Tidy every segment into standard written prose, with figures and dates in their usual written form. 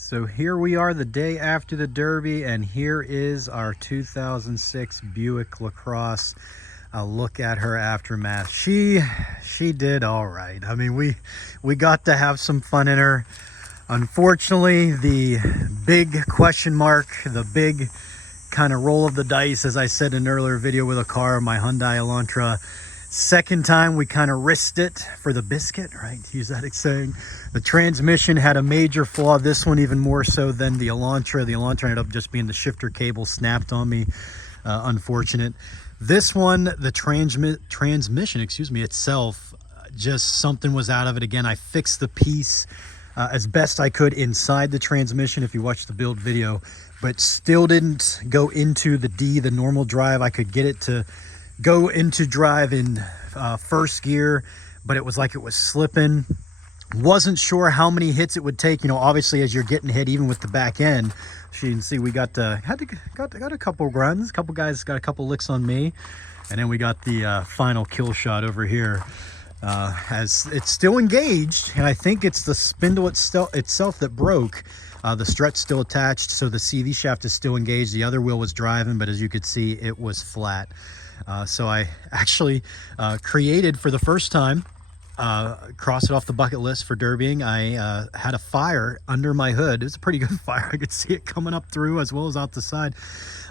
So here we are the day after the Derby, and here is our 2006 Buick Lacrosse. A look at her aftermath. She did all right. I mean, we got to have some fun in her. Unfortunately, the big question mark, the big kind of roll of the dice, as I said in an earlier video with a car, my Hyundai Elantra. Second time we kind of risked it for the biscuit, right? To use that saying. The transmission had a major flaw. This one even more so than the Elantra. The Elantra ended up just being the shifter cable snapped on me. Unfortunate. This one, the transmission, itself, just something was out of it. Again, I fixed the piece as best I could inside the transmission, if you watch the build video, but still didn't go into the normal drive. I could get it to go into drive in first gear, but it was like it was slipping. Wasn't sure how many hits it would take, obviously as you're getting hit, even with the back end. So you can see we got a couple runs, a couple guys got a couple licks on me, and then we got the final kill shot over here. As it's still engaged, and I think it's the spindle itself that broke. The strut's still attached, so the CV shaft is still engaged. The other wheel was driving, but as you could see, it was flat. So I actually created for the first time, crossed it off the bucket list for derbying. I had a fire under my hood. It was a pretty good fire. I could see it coming up through as well as out the side.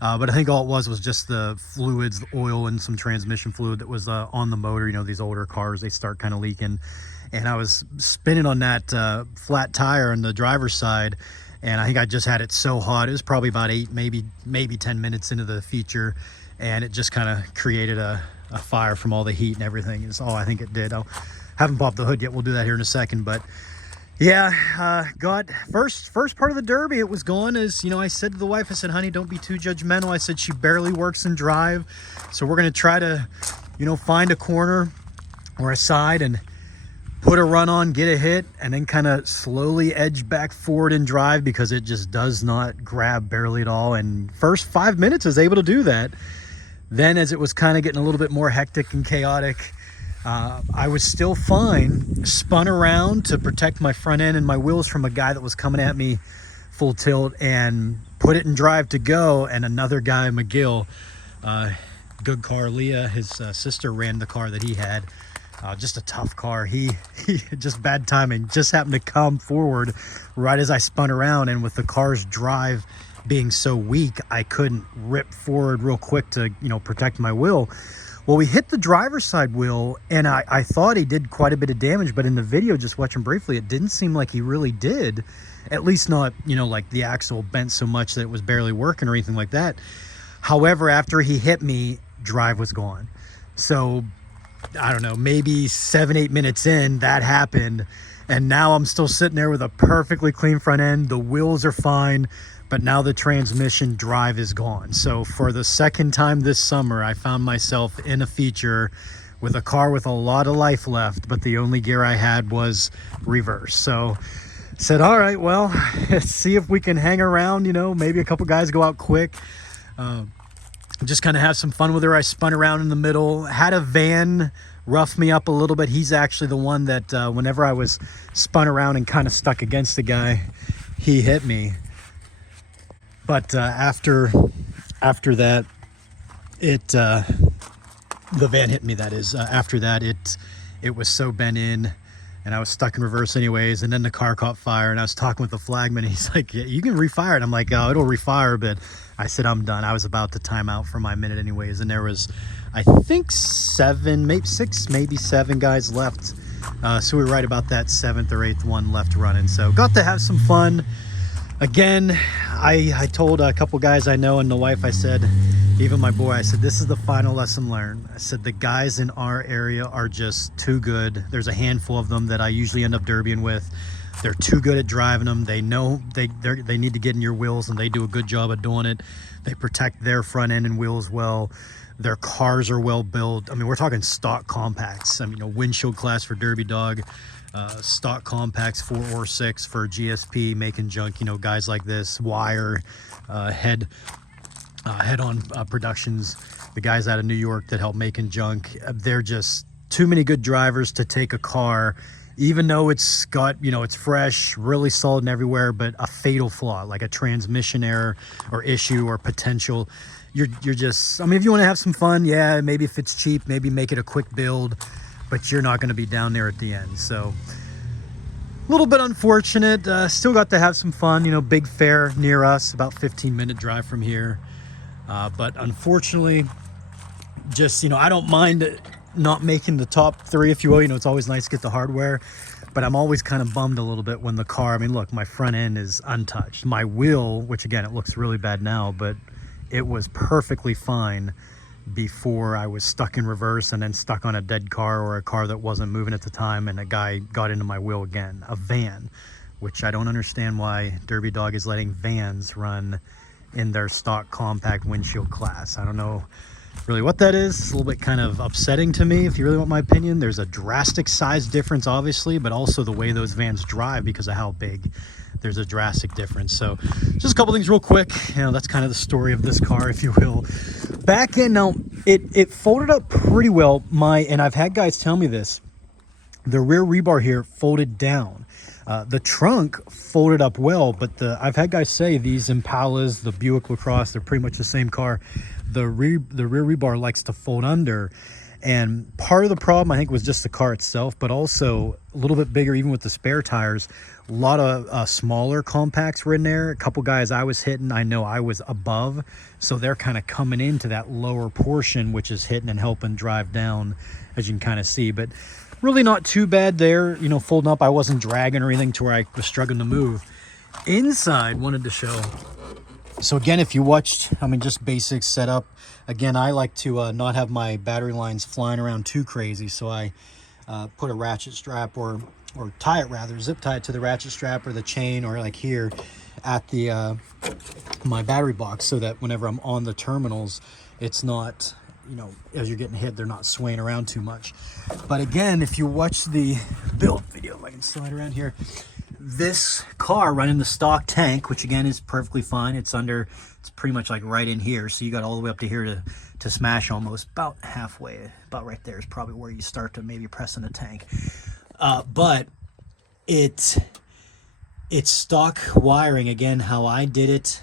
But I think all it was just the fluids, the oil, and some transmission fluid that was on the motor. these older cars, they start kind of leaking. And I was spinning on that flat tire on the driver's side, and I think I just had it so hot. It was probably about 8, maybe 10 minutes into the feature, and it just kind of created a fire from all the heat and everything. Is all I think it did. I haven't popped the hood yet. We'll do that here in a second. But yeah, got first part of the Derby. It was gone. As I said to the wife, I said, honey, don't be too judgmental. I said, she barely works in drive, so we're going to try to find a corner or a side and put a run on, get a hit, and then kind of slowly edge back forward in drive, because it just does not grab barely at all. And first 5 minutes I was able to do that. Then as it was kind of getting a little bit more hectic and chaotic, I was still fine. Spun around to protect my front end and my wheels from a guy that was coming at me full tilt, and put it in drive to go. And another guy, McGill, good car, Leah, his sister, ran the car that he had. Just a tough car. He just bad timing, just happened to come forward right as I spun around, and with the car's drive being so weak, I couldn't rip forward real quick to protect my wheel. Well, we hit the driver's side wheel, and I thought he did quite a bit of damage, but in the video, just watching briefly, it didn't seem like he really did. At least not like the axle bent so much that it was barely working or anything like that. However, after he hit me, drive was gone. So I don't know, maybe 7-8 minutes in, that happened, and now I'm still sitting there with a perfectly clean front end. The wheels are fine, but now the transmission drive is gone. So for the second time this summer, I found myself in a feature with a car with a lot of life left, but the only gear I had was reverse. So I said, all right, well, let's see if we can hang around, maybe a couple guys go out quick. Just kind of have some fun with her. I spun around in the middle, had a van rough me up a little bit. He's actually the one that whenever I was spun around and kind of stuck against the guy, he hit me. But after that, the van hit me, that is. After that, it was so bent in, and I was stuck in reverse anyways, and then the car caught fire, and I was talking with the flagman. He's like, yeah, you can refire it. I'm like, oh, it'll refire, but I said, I'm done. I was about to time out for my minute anyways, and there was, I think, 7, maybe 6, maybe 7 guys left. So we were right about that 7th or 8th one left running. So got to have some fun. Again, I told a couple guys I know and the wife, I said, even my boy, I said, this is the final lesson learned. I said, the guys in our area are just too good. There's a handful of them that I usually end up derbying with. They're too good at driving them. They know they need to get in your wheels, and they do a good job of doing it. They protect their front end and wheels well. Their cars are well built. I mean, we're talking stock compacts. I mean, windshield class for Derby Dog, stock compacts 4 or 6 for GSP, making junk. Guys like this, Wire, Head On Productions, the guys out of New York that help making junk. They're just too many good drivers to take a car even though it's got, you know, it's fresh, really solid and everywhere, but a fatal flaw, like a transmission error or issue or potential, you're just, I mean, if you want to have some fun, yeah, maybe if it's cheap, maybe make it a quick build, but you're not going to be down there at the end. So a little bit unfortunate. Still got to have some fun, you know, big fair near us, about 15-minute drive from here. But unfortunately, just, you know, I don't mind not making the top 3, if you will. You know, it's always nice to get the hardware, but I'm always kind of bummed a little bit when the car, I mean, look, my front end is untouched. My wheel, which again, it looks really bad now, but it was perfectly fine before I was stuck in reverse and then stuck on a dead car or a car that wasn't moving at the time, and a guy got into my wheel again, a van, which I don't understand why Derby Dog is letting vans run in their stock compact windshield class. I don't know really what that is. It's a little bit kind of upsetting to me, if you really want my opinion. There's a drastic size difference, obviously, but also the way those vans drive, because of how big, there's a drastic difference. So just a couple things real quick. You know, that's kind of the story of this car, if you will. Back in, now it folded up pretty well. And I've had guys tell me this, the rear rebar here folded down. The trunk folded up well, but I've had guys say these Impalas, the Buick Lacrosse, they're pretty much the same car. The rear rebar likes to fold under, and part of the problem, I think, was just the car itself, but also a little bit bigger, even with the spare tires. A lot of smaller compacts were in there. A couple guys I was hitting, I know I was above, so they're kind of coming into that lower portion, which is hitting and helping drive down, as you can kind of see. But really not too bad there, you know, folding up. I wasn't dragging or anything to where I was struggling to move. Inside, wanted to show. So again, if you watched, I mean, just basic setup. Again, I like to not have my battery lines flying around too crazy. So I put a ratchet strap or tie it rather, zip tie it to the ratchet strap or the chain, or like here at the my battery box, so that whenever I'm on the terminals, it's not, you know, as you're getting hit, they're not swaying around too much. But again, if you watch the build video, if I can slide around here, this car running the stock tank, which again is perfectly fine. It's pretty much like right in here. So you got all the way up to here to smash, almost about halfway, about right there is probably where you start to maybe press in the tank. But it's stock wiring. Again, how I did it,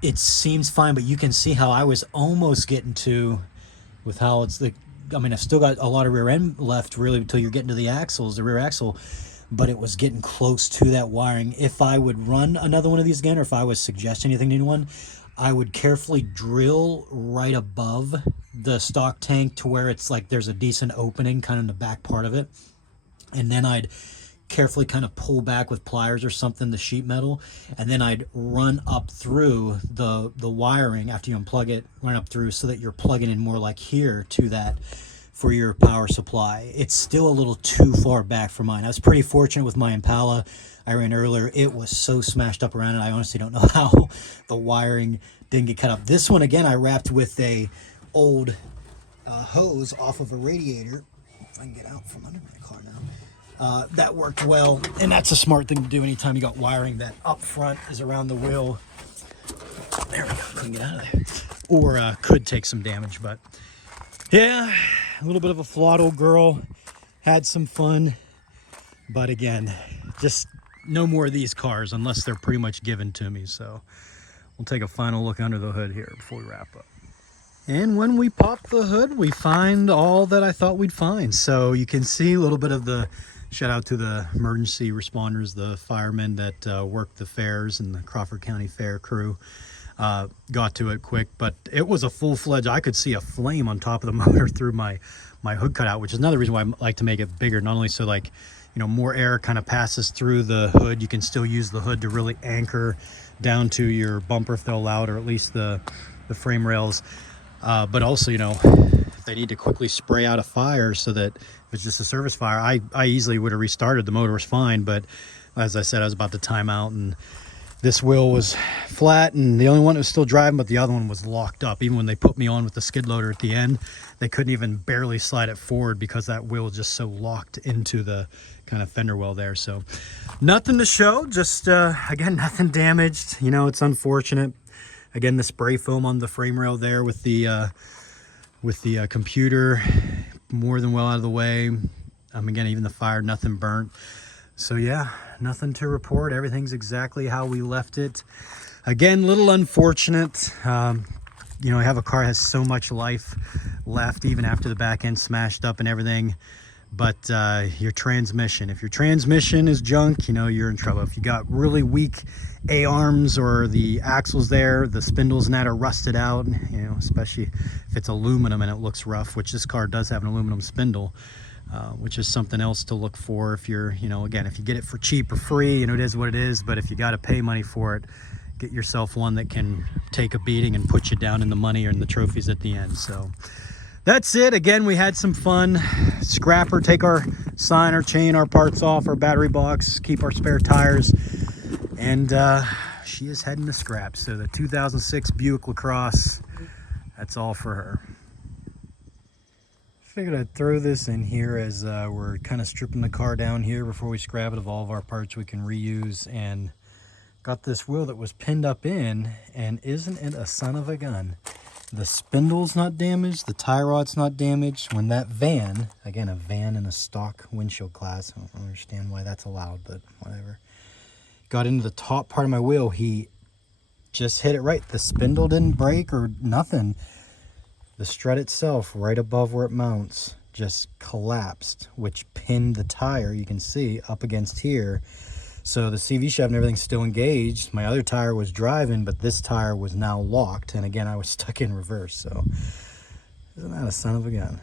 it seems fine, but you can see how I was almost getting to, with how it's the, I mean, I've still got a lot of rear end left really until you're getting to the axles, the rear axle, but it was getting close to that wiring. If I would run another one of these again, or if I was suggesting anything to anyone, I would carefully drill right above the stock tank to where it's like there's a decent opening kind of in the back part of it. And then I'd carefully kind of pull back with pliers or something, the sheet metal, and then I'd run up through the wiring after you unplug it, run up through so that you're plugging in more like here to that for your power supply. It's still a little too far back for mine. I was pretty fortunate with my Impala I ran earlier. It was so smashed up around it, I honestly don't know how the wiring didn't get cut up. This one, again, I wrapped with a old hose off of a radiator. If I can get out from under my car now. That worked well, and that's a smart thing to do anytime you got wiring that up front is around the wheel. There we go, couldn't get out of there. Or could take some damage, but yeah, a little bit of a flawed old girl. Had some fun, but again, just no more of these cars unless they're pretty much given to me. So we'll take a final look under the hood here before we wrap up. And when we pop the hood, we find all that I thought we'd find. So you can see a little bit of the, shout out to the emergency responders, the firemen that worked the fairs and the Crawford County Fair crew. Got to it quick, but it was a full-fledged, I could see a flame on top of the motor through my hood cutout, which is another reason why I like to make it bigger, not only so, like, you know, more air kind of passes through the hood. You can still use the hood to really anchor down to your bumper if they'll allow it, or at least the frame rails. But also, you know, if they need to quickly spray out a fire, so that if it's just a service fire, I easily would have restarted. The motor was fine, but as I said, I was about to time out, and this wheel was flat, and the only one that was still driving, but the other one was locked up. Even when they put me on with the skid loader at the end, they couldn't even barely slide it forward because that wheel was just so locked into the kind of fender well there. So nothing to show, just again, nothing damaged. You know, it's unfortunate. Again, the spray foam on the frame rail there with the computer more than well out of the way. Again, even the fire, nothing burnt. So yeah, nothing to report. Everything's exactly how we left it. Again, little unfortunate. You know, I have a car that has so much life left, even after the back end smashed up and everything. But your transmission, if your transmission is junk, you know, you're in trouble. If you got really weak A-arms or the axles there, the spindles and that are rusted out, you know, especially if it's aluminum and it looks rough, which this car does have an aluminum spindle, which is something else to look for if you're, you know, again, if you get it for cheap or free, you know, it is what it is. But if you got to pay money for it, get yourself one that can take a beating and put you down in the money or in the trophies at the end. So that's it. Again, we had some fun. Scrapper, take our sign, our chain, our parts off, our battery box, keep our spare tires, and she is heading to scrap. So the 2006 Buick Lacrosse, that's all for her. Figured I'd throw this in here as we're kind of stripping the car down here before we scrap it of all of our parts we can reuse. And got this wheel that was pinned up in, and isn't it a son of a gun? The spindle's not damaged, the tie rod's not damaged. When that van, again, a van in a stock windshield class, I don't understand why that's allowed, but whatever, got into the top part of my wheel, he just hit it right. The spindle didn't break or nothing. The strut itself, right above where it mounts, just collapsed, which pinned the tire, you can see, up against here. So the CV shaft and everything's still engaged. My other tire was driving, but this tire was now locked. And again, I was stuck in reverse. So isn't that a son of a gun?